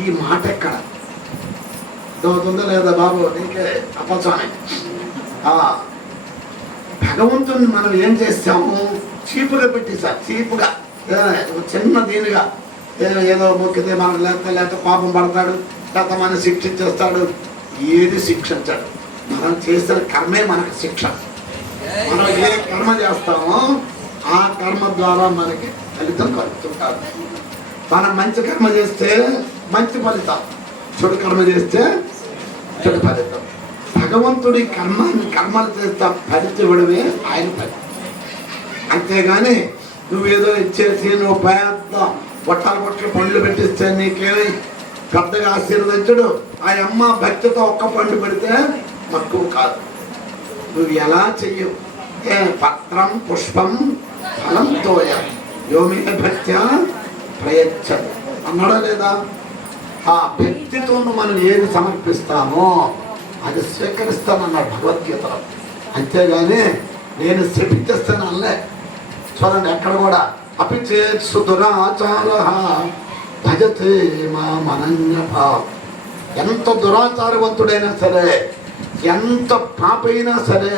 ఈ మాట ఎక్కడ దోతుందో లేదా బాబు నీకే అపచాని. భగవంతుని మనం ఏం చేస్తాము, చీపుగా పెట్టేసారు. చీపుగా చిన్న దీనిగా ఏదో మొక్కితే మనకు లేకపోతే పాపం పడతాడు, లేకపోతే మనం శిక్షించేస్తాడు. ఏది శిక్షించాడు, మనం చేసిన కర్మే మనకు శిక్ష. మనం ఏ కర్మ చేస్తామో ఆ కర్మ ద్వారా మనకి ఫలితం కలుగుతుంటారు. మనం మంచి కర్మ చేస్తే మంచి ఫలితం, చెడు కర్మ చేస్తే చెడు ఫలితం. భగవంతుడి కర్మలు చేస్తా ఫలితం ఇవ్వడమే ఆయన పని. అంతేగాని నువ్వేదో ఇచ్చేసి నువ్వు పెద్ద బొట్టలు పండ్లు పెట్టిస్తే నీకేమి పెద్దగా ఆశీర్వదించడు. ఆ అమ్మ భక్తితో ఒక్క పండు పెడితే మక్కువ కాదు. నువ్వు ఎలా చెయ్యవు, పత్రం పుష్పం ఫలం తోయ యోమి భక్త్యా ప్రయచ్చదు అన్నాడా లేదా? ఆ భక్తితో మనం ఏది సమర్పిస్తామో అది స్వీకరిస్తానన్నాడు భగవద్గీతలో. అంతేగాని నేను శపించేస్తాను అనలే. చూడండి ఎక్కడ కూడా అపిచేత్సు దురాచార భజతే మామనన్యభ. ఎంత దురాచారవంతుడైనా సరే, ఎంత పాపైనా సరే